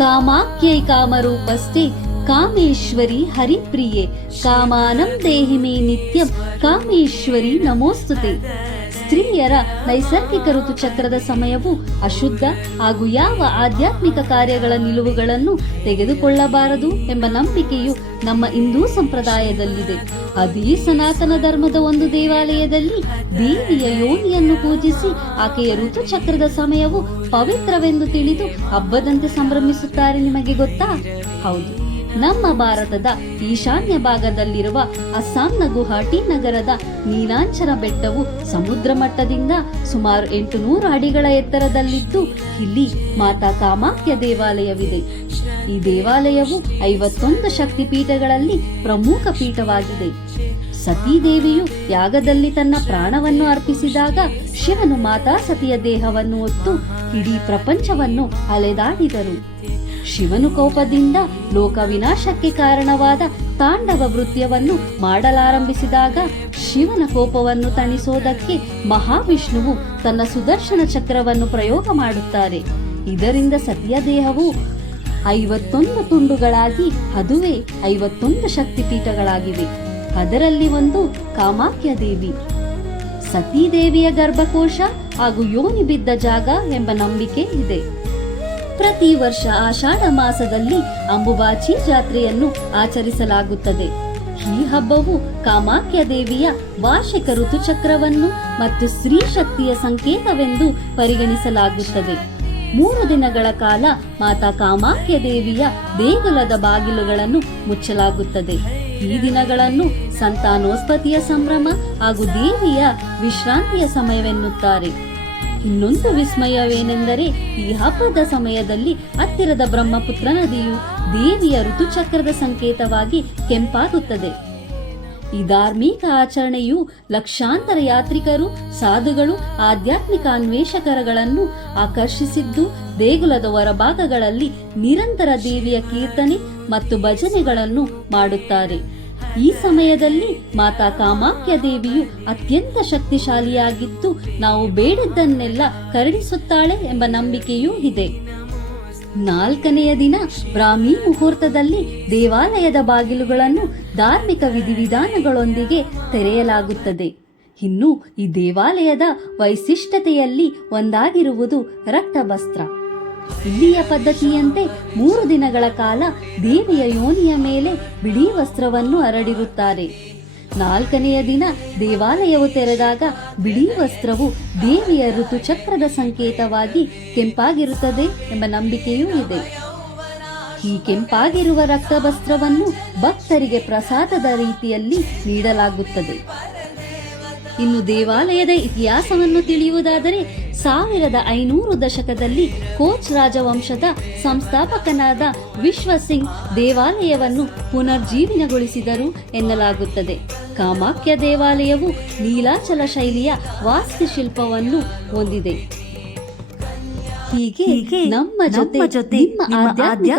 ಕಾಮಾಖ್ಯೈ ಕಾಮರೂಪಸ್ಥೆ ಕಾಮೇಶ್ವರಿ ಹರಿಪ್ರಿಯೆ ಕಾಮಾನಂ ದೇಹಿ ಮೇ ನಿತ್ಯಂ ಕಾಮೇಶ್ವರಿ ನಮೋಸ್ತುತೆ. ಸ್ತ್ರೀಯರ ನೈಸರ್ಗಿಕ ಋತುಚಕ್ರದ ಸಮಯವು ಅಶುದ್ಧ ಹಾಗೂ ಯಾವ ಆಧ್ಯಾತ್ಮಿಕ ಕಾರ್ಯಗಳ ನಿಲುವುಗಳನ್ನು ತೆಗೆದುಕೊಳ್ಳಬಾರದು ಎಂಬ ನಂಬಿಕೆಯು ನಮ್ಮ ಹಿಂದೂ ಸಂಪ್ರದಾಯದಲ್ಲಿದೆ. ಅದೇ ಸನಾತನ ಧರ್ಮದ ಒಂದು ದೇವಾಲಯದಲ್ಲಿ ದೇವಿಯ ಯೋನಿಯನ್ನು ಪೂಜಿಸಿ ಆಕೆಯ ಋತುಚಕ್ರದ ಸಮಯವು ಪವಿತ್ರವೆಂದು ತಿಳಿದು ಹಬ್ಬದಂತೆ ಸಂಭ್ರಮಿಸುತ್ತಾರೆ ನಿಮಗೆ ಗೊತ್ತಾ? ಹೌದು. ನಮ್ಮ ಭಾರತದ ಈಶಾನ್ಯ ಭಾಗದಲ್ಲಿರುವ ಅಸ್ಸಾಂನ ಗುವಾಹಟಿ ನಗರದ ನೀಲಾಂಚನ ಬೆಟ್ಟವು ಸಮುದ್ರ ಮಟ್ಟದಿಂದ ಸುಮಾರು ಎಂಟು ನೂರು ಅಡಿಗಳ ಎತ್ತರದಲ್ಲಿದ್ದು, ಇಲ್ಲಿ ಮಾತಾ ಕಾಮಾಖ್ಯ ದೇವಾಲಯವಿದೆ. ಈ ದೇವಾಲಯವು ಐವತ್ತೊಂದು ಶಕ್ತಿ ಪೀಠಗಳಲ್ಲಿ ಪ್ರಮುಖ ಪೀಠವಾಗಿದೆ. ಸತೀದೇವಿಯು ಯಾಗದಲ್ಲಿ ತನ್ನ ಪ್ರಾಣವನ್ನು ಅರ್ಪಿಸಿದಾಗ ಶಿವನು ಮಾತಾ ಸತಿಯ ದೇಹವನ್ನು ಹೊತ್ತು ಇಡೀ ಪ್ರಪಂಚವನ್ನು ಅಲೆದಾಡಿದರು. ಶಿವನು ಕೋಪದಿಂದ ಲೋಕ ವಿನಾಶಕ್ಕೆ ಕಾರಣವಾದ ತಾಂಡವ ವೃತ್ಯವನ್ನು ಮಾಡಲಾರಂಭಿಸಿದಾಗ ಶಿವನ ಕೋಪವನ್ನು ತಣಿಸೋದಕ್ಕೆ ಮಹಾವಿಷ್ಣುವು ತನ್ನ ಸುದರ್ಶನ ಚಕ್ರವನ್ನು ಪ್ರಯೋಗ ಮಾಡುತ್ತಾರೆ. ಇದರಿಂದ ಸತ್ಯದೇಹವು ಐವತ್ತೊಂದು ತುಂಡುಗಳಾಗಿ, ಅದುವೇ ಐವತ್ತೊಂದು ಶಕ್ತಿಪೀಠಗಳಾಗಿವೆ. ಅದರಲ್ಲಿ ಒಂದು ಕಾಮಾಖ್ಯ ದೇವಿ ಸತೀದೇವಿಯ ಗರ್ಭಕೋಶ ಹಾಗೂ ಯೋನಿ ಬಿದ್ದ ಜಾಗ ಎಂಬ ನಂಬಿಕೆ ಇದೆ. ಪ್ರತಿ ವರ್ಷ ಆಷಾಢ ಮಾಸದಲ್ಲಿ ಅಂಬುಬಾಚಿ ಜಾತ್ರೆಯನ್ನು ಆಚರಿಸಲಾಗುತ್ತದೆ. ಈ ಹಬ್ಬವು ಕಾಮಾಖ್ಯ ದೇವಿಯ ವಾರ್ಷಿಕ ಋತುಚಕ್ರವನ್ನು ಮತ್ತು ಸ್ತ್ರೀ ಶಕ್ತಿಯ ಸಂಕೇತವೆಂದು ಪರಿಗಣಿಸಲಾಗುತ್ತದೆ. ಮೂರು ದಿನಗಳ ಕಾಲ ಮಾತಾ ಕಾಮಾಖ್ಯ ದೇವಿಯ ದೇಗುಲದ ಬಾಗಿಲುಗಳನ್ನು ಮುಚ್ಚಲಾಗುತ್ತದೆ. ಈ ದಿನಗಳನ್ನು ಸಂತಾನೋತ್ಪತ್ತಿಯ ಸಂಭ್ರಮ ಹಾಗೂ ದೇವಿಯ ವಿಶ್ರಾಂತಿಯ ಸಮಯವೆನ್ನುತ್ತಾರೆ. ಇನ್ನೊಂದು ವಿಸ್ಮಯವೇನೆಂದರೆ ಈ ಹಬ್ಬದ ಸಮಯದಲ್ಲಿ ಹತ್ತಿರದ ಬ್ರಹ್ಮಪುತ್ರ ನದಿಯು ದೇವಿಯ ಋತುಚಕ್ರದ ಸಂಕೇತವಾಗಿ ಕೆಂಪಾಗುತ್ತದೆ. ಈ ಧಾರ್ಮಿಕ ಆಚರಣೆಯು ಲಕ್ಷಾಂತರ ಯಾತ್ರಿಕರು, ಸಾಧುಗಳು, ಆಧ್ಯಾತ್ಮಿಕ ಅನ್ವೇಷಕರಗಳನ್ನು ಆಕರ್ಷಿಸಿದ್ದು, ದೇಗುಲದ ಹೊರಭಾಗಗಳಲ್ಲಿ ನಿರಂತರ ದೇವಿಯ ಕೀರ್ತನೆ ಮತ್ತು ಭಜನೆಗಳನ್ನು ಮಾಡುತ್ತಾರೆ. ಈ ಸಮಯದಲ್ಲಿ ಮಾತಾ ಕಾಮಾಖ್ಯ ದೇವಿಯು ಅತ್ಯಂತ ಶಕ್ತಿಶಾಲಿಯಾಗಿದ್ದು ನಾವು ಬೇಡದ್ದನ್ನೆಲ್ಲ ಕರುಣಿಸುತ್ತಾಳೆ ಎಂಬ ನಂಬಿಕೆಯೂ ಇದೆ. ನಾಲ್ಕನೆಯ ದಿನ ಬ್ರಾಹ್ಮಿ ಮುಹೂರ್ತದಲ್ಲಿ ದೇವಾಲಯದ ಬಾಗಿಲುಗಳನ್ನು ಧಾರ್ಮಿಕ ವಿಧಿವಿಧಾನಗಳೊಂದಿಗೆ ತೆರೆಯಲಾಗುತ್ತದೆ. ಇನ್ನು ಈ ದೇವಾಲಯದ ವೈಶಿಷ್ಟ್ಯತೆಯಲ್ಲಿ ಒಂದಾಗಿರುವುದು ರಕ್ತವಸ್ತ್ರ. ಇಲ್ಲಿಯ ಪದ್ಧತಿಯಂತೆ ಮೂರು ದಿನಗಳ ಕಾಲ ದೇವಿಯ ಯೋನಿಯ ಮೇಲೆ ಬಿಳಿ ವಸ್ತ್ರವನ್ನು ಹರಡಿರುತ್ತಾರೆ. ನಾಲ್ಕನೆಯ ದಿನ ದೇವಾಲಯವು ತೆರೆದಾಗ ಬಿಳಿ ವಸ್ತ್ರವು ದೇವಿಯ ಋತುಚಕ್ರದ ಸಂಕೇತವಾಗಿ ಕೆಂಪಾಗಿರುತ್ತದೆ ಎಂಬ ನಂಬಿಕೆಯೂ ಇದೆ. ಈ ಕೆಂಪಾಗಿರುವ ರಕ್ತವಸ್ತ್ರವನ್ನು ಭಕ್ತರಿಗೆ ಪ್ರಸಾದದ ರೀತಿಯಲ್ಲಿ ನೀಡಲಾಗುತ್ತದೆ. ಇನ್ನು ದೇವಾಲಯದ ಇತಿಹಾಸವನ್ನು ತಿಳಿಯುವುದಾದರೆ ಸಾವಿರದ ಐನೂರು ದಶಕದಲ್ಲಿ ಕೋಚ್ ರಾಜವಂಶದ ಸಂಸ್ಥಾಪಕನಾದ ವಿಶ್ವ ಸಿಂಗ್ ದೇವಾಲಯವನ್ನು ಪುನರ್ಜೀವನಗೊಳಿಸಿದರು ಎನ್ನಲಾಗುತ್ತದೆ. ಕಾಮಾಖ್ಯ ದೇವಾಲಯವು ನೀಲಾಚಲ ಶೈಲಿಯ ವಾಸ್ತುಶಿಲ್ಪವನ್ನು ಹೊಂದಿದೆ. ಹೀಗೆ ನಮ್ಮ ಜೊತೆ ನಿಮ್ಮ ಆಧ್ಯಾತ್ಮಿಕ